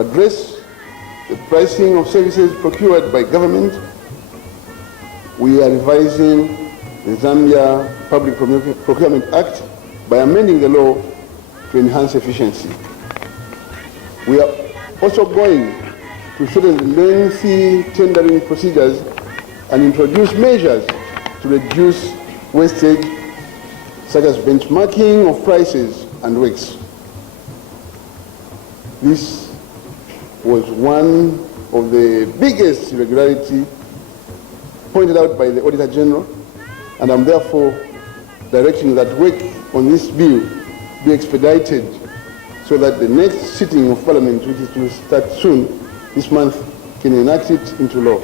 address the pricing of services procured by government, we are revising the Zambia Public Procurement Act by amending the law to enhance efficiency. We are also going to shorten the lengthy tendering procedures and introduce measures to reduce wastage, such as benchmarking of prices and works. This was one of the biggest irregularities pointed out by the Auditor General, and I'm therefore directing that work on this bill be expedited so that the next sitting of Parliament, which is to start soon this month, can enact it into law.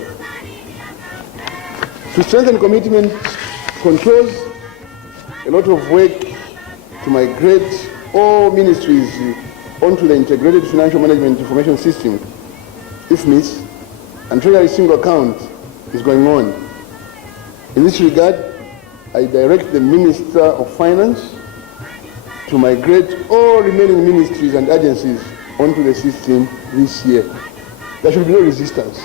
To strengthen commitment controls, a lot of work to migrate all ministries onto the Integrated Financial Management Information System, IFMIS, and Treasury Single Account is going on. In this regard, I direct the Minister of Finance to migrate all remaining ministries and agencies onto the system this year. There should be no resistance.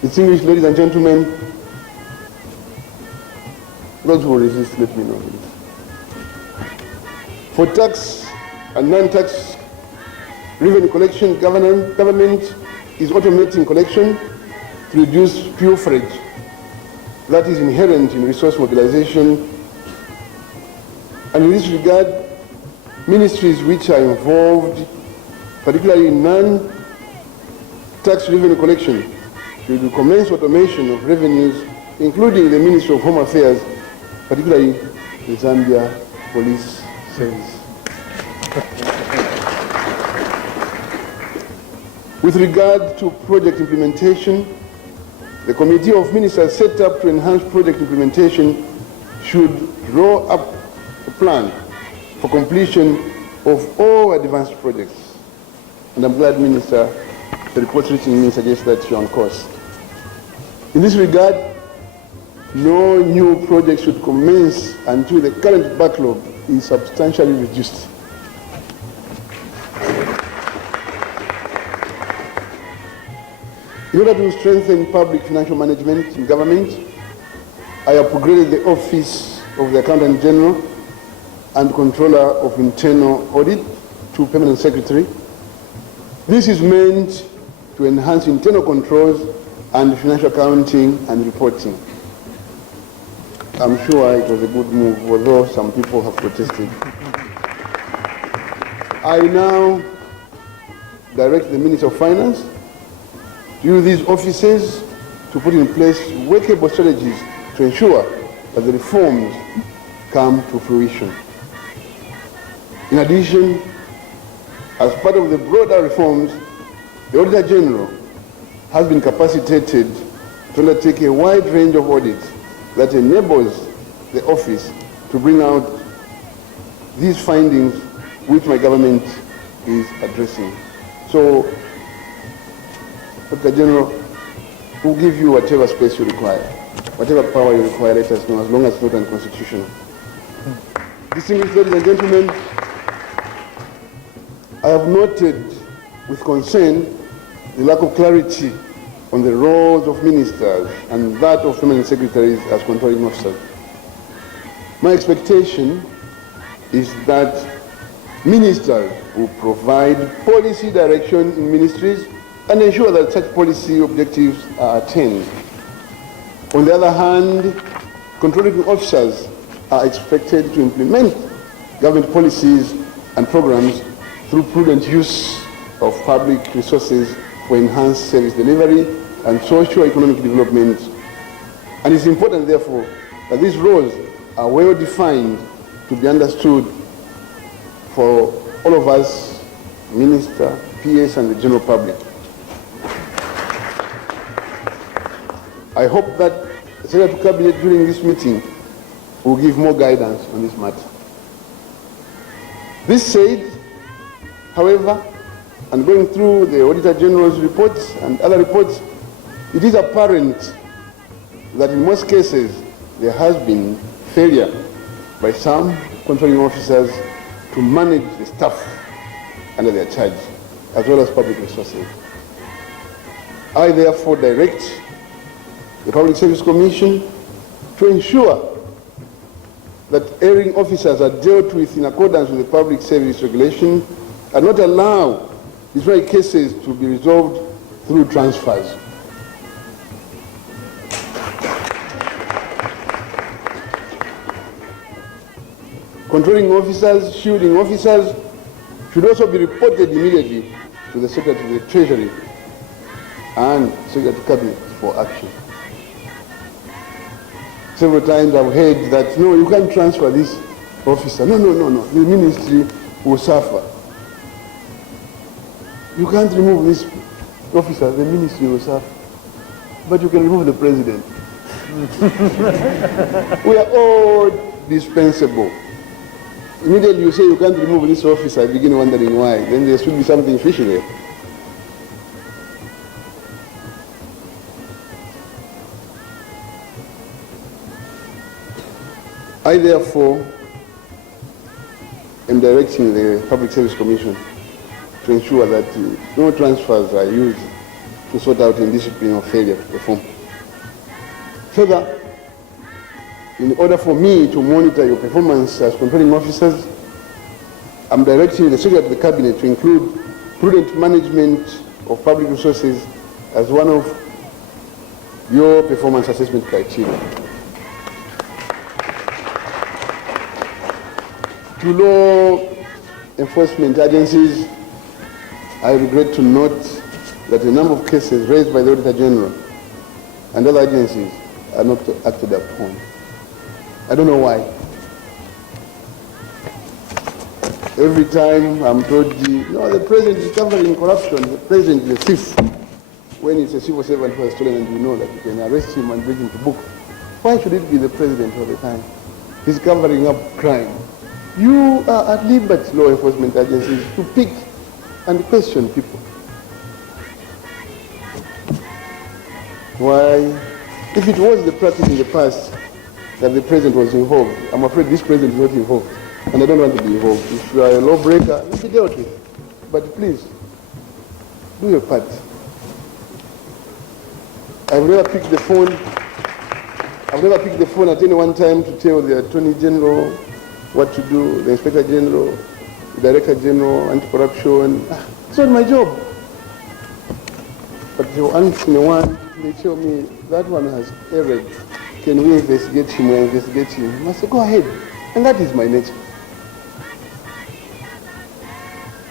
Distinguished ladies and gentlemen, those who resist, let me know. For tax and non-tax revenue collection, government is automating collection to reduce pilferage that is inherent in resource mobilization. And in this regard, ministries which are involved, particularly in non-tax revenue collection, should commence automation of revenues, including the Ministry of Home Affairs, particularly the Zambia Police Service. With regard to project implementation, the Committee of Ministers set up to enhance project implementation should draw up a plan for completion of all advanced projects. And I'm glad, Minister, the report reaching me suggests that you're on course. In this regard, no new project should commence until the current backlog is substantially reduced. In order to strengthen public financial management in government, I have upgraded the Office of the Accountant General and Controller of Internal Audit to Permanent Secretary. This is meant to enhance internal controls and financial accounting and reporting. I'm sure it was a good move, although some people have protested. I now direct the Minister of Finance to use these offices to put in place workable strategies to ensure that the reforms come to fruition. In addition, as part of the broader reforms, the Auditor General has been capacitated to undertake a wide range of audits that enables the office to bring out these findings which my government is addressing. So, Dr. General, we'll give you whatever space you require, whatever power you require, let us know, as long as it's not unconstitutional. Distinguished ladies and gentlemen, I have noted with concern the lack of clarity on the roles of ministers and that of permanent secretaries as controlling officers. My expectation is that ministers will provide policy direction in ministries and ensure that such policy objectives are attained. On the other hand, controlling officers are expected to implement government policies and programs through prudent use of public resources for enhanced service delivery and socio-economic development. And it's important, therefore, that these roles are well defined to be understood for all of us, Minister, PS, and the general public. I hope that the Secretary of Cabinet during this meeting will give more guidance on this matter. This said, however, and going through the Auditor General's reports and other reports, it is apparent that in most cases there has been failure by some controlling officers to manage the staff under their charge, as well as public resources. I therefore direct the Public Service Commission to ensure that erring officers are dealt with in accordance with the Public Service Regulation and not allow disciplinary cases to be resolved through transfers. Controlling officers, shielding officers should also be reported immediately to the Secretary of the Treasury and Secretary of Cabinet for action. Several times I've heard that, no, you can't transfer this officer. No, the ministry will suffer. You can't remove this officer, the ministry will suffer. But you can remove the president. We are all dispensable. Immediately you say you can't remove this officer, I begin wondering why. Then there should be something fishy there. I therefore am directing the Public Service Commission to ensure that no transfers are used to sort out indiscipline or failure to perform. Further, in order for me to monitor your performance as controlling officers, I'm directing the Secretary of the Cabinet to include prudent management of public resources as one of your performance assessment criteria. To law enforcement agencies, I regret to note that a number of cases raised by the Auditor General and other agencies are not acted upon. I don't know why. Every time I'm told, the president is covering corruption, the president is a thief. When it's a civil servant who has stolen and you know that you can arrest him and bring him to book, why should it be the president all the time? He's covering up crime. You are at liberty, law enforcement agencies, to pick and question people. Why? If it was the practice in the past that the president was involved, I'm afraid this president is not involved, and I don't want to be involved. If you are a lawbreaker, you'll be dealt with. But please, do your part. I've never picked the phone at any one time to tell the Attorney General what to do, the Inspector General, the Director General, anti-corruption. It's not my job. But the one, they tell me, that one has erred. Can we investigate him or investigate him? I say, go ahead. And that is my nature.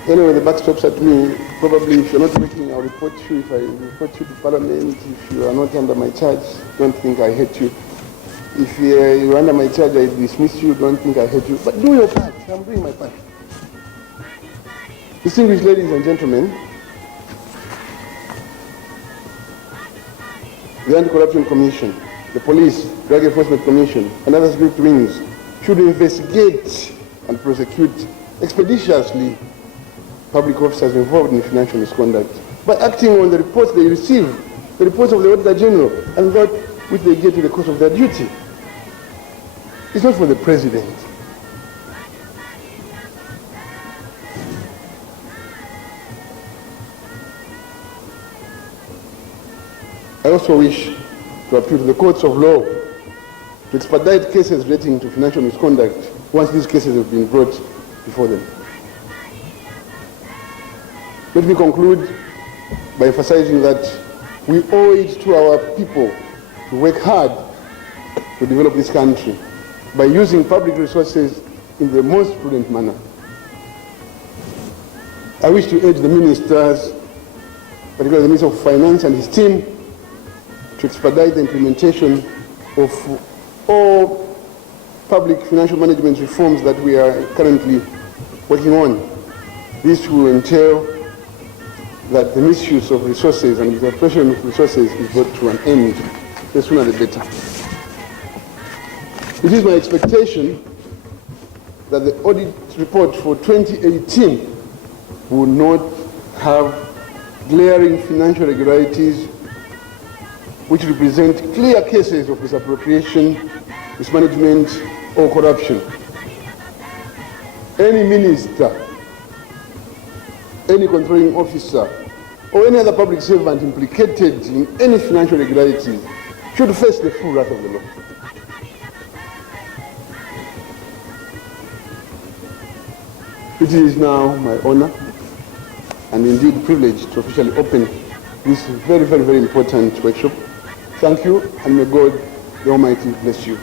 Anyway, the buck stops at me. Probably if you're not working, I'll report you. If I report you to Parliament, if you are not under my charge, don't think I hate you. If you're under my charge, I dismiss you, don't think I hate you. But do your part. I'm doing my part. Distinguished ladies and gentlemen, the Anti-Corruption Commission, the Police, Drug Enforcement Commission, and other security wings should investigate and prosecute expeditiously public officers involved in financial misconduct by acting on the reports they receive, the reports of the Auditor General, and that which they get in the course of their duty. It's not for the President. I also wish to appeal to the courts of law to expedite cases relating to financial misconduct once these cases have been brought before them. Let me conclude by emphasizing that we owe it to our people to work hard to develop this country by using public resources in the most prudent manner. I wish to urge the ministers, particularly the Minister of Finance and his team, to expedite the implementation of all public financial management reforms that we are currently working on. This will entail that the misuse of resources and the oppression of resources is brought to an end. The sooner the better. It is my expectation that the audit report for 2018 will not have glaring financial irregularities which represent clear cases of misappropriation, mismanagement, or corruption. Any minister, any controlling officer, or any other public servant implicated in any financial irregularities should face the full wrath of the law. It is now my honor and indeed privilege to officially open this very, very, very important workshop. Thank you, and may God the Almighty bless you.